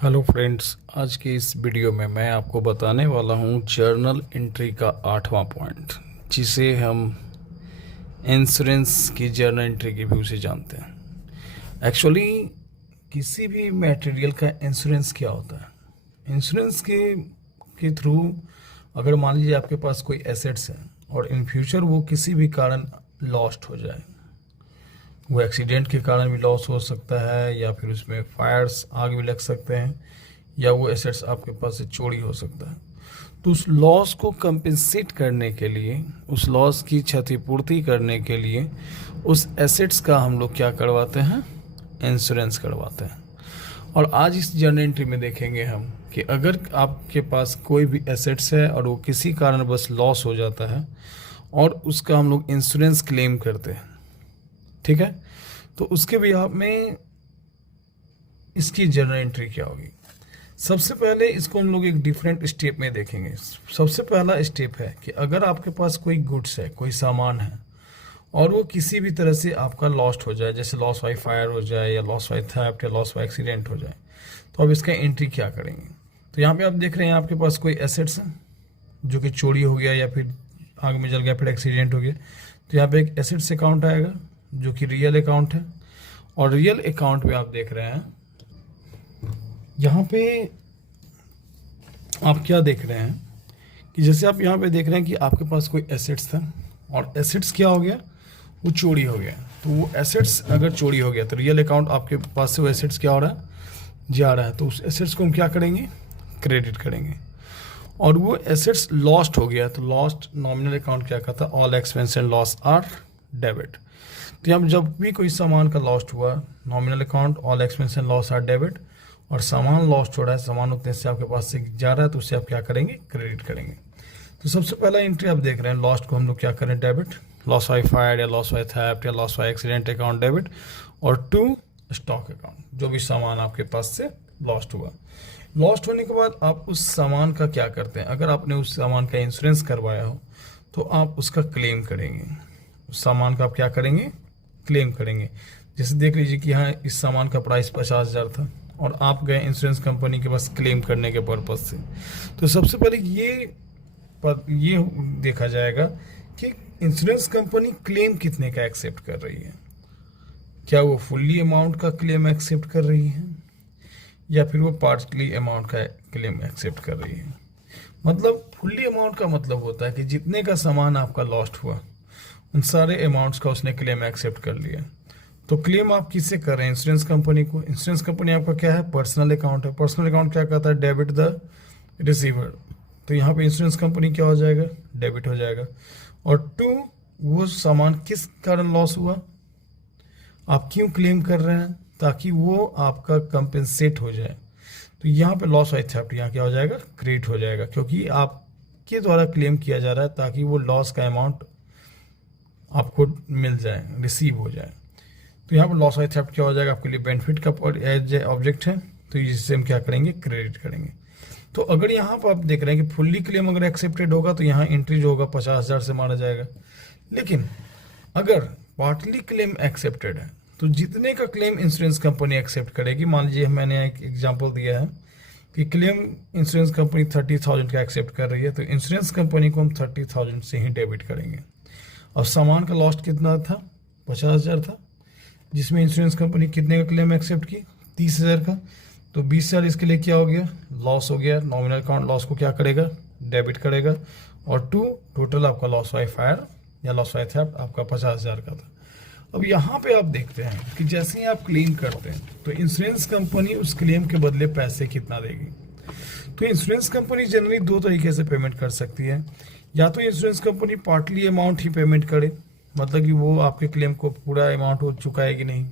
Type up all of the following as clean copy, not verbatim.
Hello friends, आज के इस वीडियो में मैं आपको बताने वाला हूँ जर्नल एंट्री का 8वां पॉइंट, जिसे हम इंश्योरेंस की जर्नल एंट्री के व्यू से जानते हैं। एक्चुअली किसी भी मटेरियल का इंश्योरेंस क्या होता है? इंश्योरेंस के थ्रू अगर मान लीजिए आपके पास कोई एसेट्स है और इन फ्यूचर वो किसी भी कारण लॉस्ट हो जाए, वो एक्सीडेंट के कारण भी लॉस हो सकता है या फिर उसमें फायर्स आग भी लग सकते हैं या वो एसेट्स आपके पास से चोरी हो सकता है, तो उस लॉस को कंपेंसेट करने के लिए, उस लॉस की क्षतिपूर्ति करने के लिए उस एसेट्स का हम लोग क्या करवाते हैं? इंश्योरेंस करवाते हैं। और आज इस जर्नल एंट्री में देखेंगे हम कि अगर आपके पास कोई भी एसेट्स है और वो किसी कारण बस लॉस हो जाता है और उसका हम लोग इंश्योरेंस क्लेम करते हैं, ठीक है, तो उसके बिहाफ में इसकी जर्नल एंट्री क्या होगी? सबसे पहले इसको हम लोग एक डिफरेंट स्टेप में देखेंगे। सबसे पहला स्टेप है कि अगर आपके पास कोई गुड्स है, कोई सामान है और वो किसी भी तरह से आपका लॉस्ट हो जाए, जैसे लॉस बाई फायर हो जाए या लॉस बाई थेफ्ट या लॉस बाई एक्सीडेंट हो जाए, तो अब इसका एंट्री क्या करेंगे? तो यहाँ पे आप देख रहे हैं आपके पास कोई एसेट्स है जो कि चोरी हो गया या फिर आग में जल गया, फिर एक्सीडेंट हो गया, तो यहाँ पे एक एसेट्स अकाउंट आएगा जो कि रियल अकाउंट है। और रियल अकाउंट में आप देख रहे हैं, यहाँ पे आप क्या देख रहे हैं कि जैसे आप यहाँ पे देख रहे हैं कि आपके पास कोई एसेट्स था और एसेट्स क्या हो गया? वो चोरी हो गया। तो वो एसेट्स अगर चोरी हो गया तो रियल अकाउंट आपके पास से वो एसेट्स क्या हो रहा है? जा रहा है। तो उस एसेट्स को हम क्या करेंगे? क्रेडिट करेंगे। और वो एसेट्स लॉस्ट हो गया तो लॉस्ट नॉमिनल अकाउंट क्या कहता है? All expense and loss are debit. तो यहाँ जब भी कोई सामान का लॉस्ट हुआ, nominal account all expense and loss are debit, और सामान लॉस्ट हो रहा है, सामान उतने से आपके पास से जा रहा है, तो उससे आप क्या करेंगे? क्रेडिट करेंगे। तो सबसे पहला एंट्री आप देख रहे हैं, लॉस्ट को हम लोग क्या करें? डेबिट। लॉस बाई फायर या लॉस बाई थेफ्ट या loss by accident account debit, और टू स्टॉक अकाउंट, जो भी सामान आपके पास से लॉस्ट हुआ। लॉस्ट होने के बाद आप उस सामान का क्या करते हैं? अगर आपने उस सामान का इंश्योरेंस करवाया हो तो आप उसका क्लेम करेंगे। उस सामान का आप क्या करेंगे? क्लेम करेंगे। जैसे देख लीजिए कि हाँ, इस सामान का प्राइस 50,000 था और आप गए इंश्योरेंस कंपनी के पास क्लेम करने के पर्पज से, तो सबसे पहले ये देखा जाएगा कि इंश्योरेंस कंपनी क्लेम कितने का एक्सेप्ट कर रही है। क्या वो फुल्ली अमाउंट का क्लेम एक्सेप्ट कर रही है या फिर वो पार्टली अमाउंट का क्लेम एक्सेप्ट कर रही है? मतलब फुल्ली अमाउंट का मतलब होता है कि जितने का सामान आपका लॉस्ट हुआ उन सारे अमाउंट्स का उसने क्लेम एक्सेप्ट कर लिया। तो क्लेम आप किससे कर रहे हैं? इंश्योरेंस कंपनी को। इंश्योरेंस कंपनी आपका क्या है? पर्सनल अकाउंट है। पर्सनल अकाउंट क्या कहता है? Debit the receiver. तो यहाँ पे इंश्योरेंस कंपनी क्या हो जाएगा? डेबिट हो जाएगा। और टू, वो सामान किस कारण लॉस हुआ, आप क्यों क्लेम कर रहे हैं? ताकि वो आपका कंपेंसेट हो जाए। तो यहाँ पे लॉस बाई थेफ्ट यहाँ क्या हो जाएगा? क्रेडिट हो जाएगा, क्योंकि आपके द्वारा क्लेम किया जा रहा है ताकि वो लॉस का अमाउंट आपको मिल जाए, रिसीव हो जाए। तो यहाँ पर लॉस बाई थेफ्ट क्या हो जाएगा? आपके लिए बेनिफिट का एज ऑब्जेक्ट है, तो इससे हम क्या करेंगे? क्रेडिट करेंगे। तो अगर यहाँ पर आप देख रहे हैं कि फुल्ली क्लेम अगर एक्सेप्टेड होगा तो यहाँ एंट्री जो होगा 50,000 से मारा जाएगा। लेकिन अगर पार्टली क्लेम एक्सेप्टेड है तो जितने का क्लेम इंश्योरेंस कंपनी एक्सेप्ट करेगी, मान लीजिए मैंने एक एग्जाम्पल दिया है कि क्लेम इंश्योरेंस कंपनी 30,000 का एक्सेप्ट कर रही है, तो इंश्योरेंस कंपनी को हम 30,000 से ही डेबिट करेंगे। और सामान का लॉस्ट कितना था? 50,000 था, जिसमें इंश्योरेंस कंपनी कितने का क्लेम एक्सेप्ट की? 30,000 का। तो 20,000 इसके लिए क्या हो गया? लॉस हो गया। नॉमिनल अकाउंट लॉस को क्या करेगा? डेबिट करेगा। और टू, टोटल आपका लॉस बाई फायर या लॉस बाई थेफ्ट आपका 50,000 का था। अब यहाँ पे आप देखते हैं कि जैसे ही आप क्लेम करते हैं तो इंश्योरेंस कंपनी उस क्लेम के बदले पैसे कितना देगी? तो इंश्योरेंस कंपनी जनरली दो तरीके से पेमेंट कर सकती है। या तो इंश्योरेंस कंपनी पार्टली अमाउंट ही पेमेंट करे, मतलब कि वो आपके क्लेम को पूरा अमाउंट वो चुकाएगी नहीं।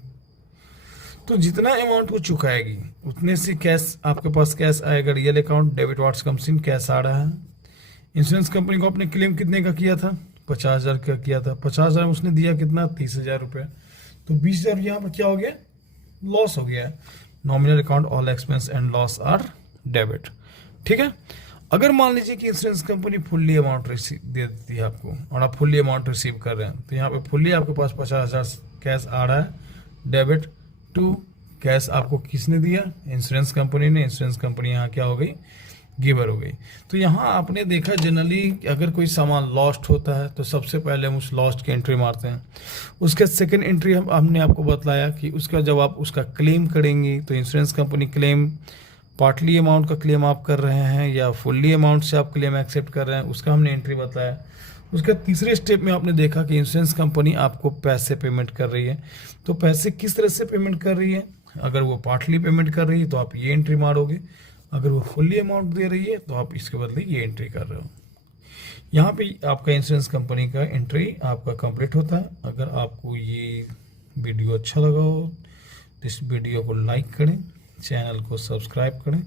तो जितना अमाउंट वो चुकाएगी उतने से कैश आपके पास कैश आएगा। Real account debit what's comes in, cash आ रहा है। इंश्योरेंस कंपनी को अपने क्लेम कितने का किया था? 50,000 का किया था। 50,000 उसने दिया कितना? 30,000 रुपये। तो 20,000 यहाँ पर क्या हो गया? लॉस हो गया। Nominal account all expense and loss are debit, ठीक है। अगर मान लीजिए कि insurance company fully amount receive दे देती है आपको और आप फुल्ली अमाउंट रिसीव कर रहे हैं, तो यहाँ पे फुल्ली आपके पास 50,000 कैश आ रहा है, डेबिट टू कैश आपको किसने दिया? इंश्योरेंस कंपनी ने। इंश्योरेंस कंपनी यहाँ क्या हो गई? गिवर हो गई। तो यहाँ आपने देखा जनरली अगर कोई सामान लॉस्ट होता है तो सबसे पहले हम उस लॉस्ट की एंट्री मारते हैं। उसके सेकंड एंट्री हमने आपको बतलाया कि उसका जब आप उसका क्लेम करेंगे तो insurance company claim partly amount का क्लेम आप कर रहे हैं या फुल्ली अमाउंट से आप क्लेम एक्सेप्ट कर रहे हैं, उसका हमने एंट्री बताया। उसके तीसरे स्टेप में आपने देखा कि इंश्योरेंस कंपनी आपको पैसे पेमेंट कर रही है। तो पैसे किस तरह से पेमेंट कर रही है? अगर वो पार्टली पेमेंट कर रही है तो आप ये एंट्री मारोगे, अगर वो फुल्ली अमाउंट दे रही है तो आप इसके बदले ये एंट्री कर रहे हो। यहाँ पे आपका इंश्योरेंस कंपनी का एंट्री आपका कंप्लीट होता है। अगर आपको ये वीडियो अच्छा लगा हो तो इस वीडियो को लाइक करें, चैनल को सब्सक्राइब करें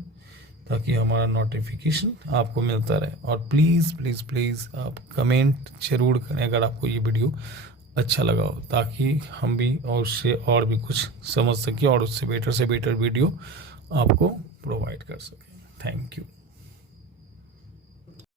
ताकि हमारा नोटिफिकेशन आपको मिलता रहे। और प्लीज़ प्लीज़ प्लीज़ आप कमेंट जरूर करें अगर आपको ये वीडियो अच्छा लगा हो, ताकि हम भी और उससे और भी कुछ समझ सकें और उससे बेटर से बेटर वीडियो आपको प्रोवाइड कर सकें। Thank you.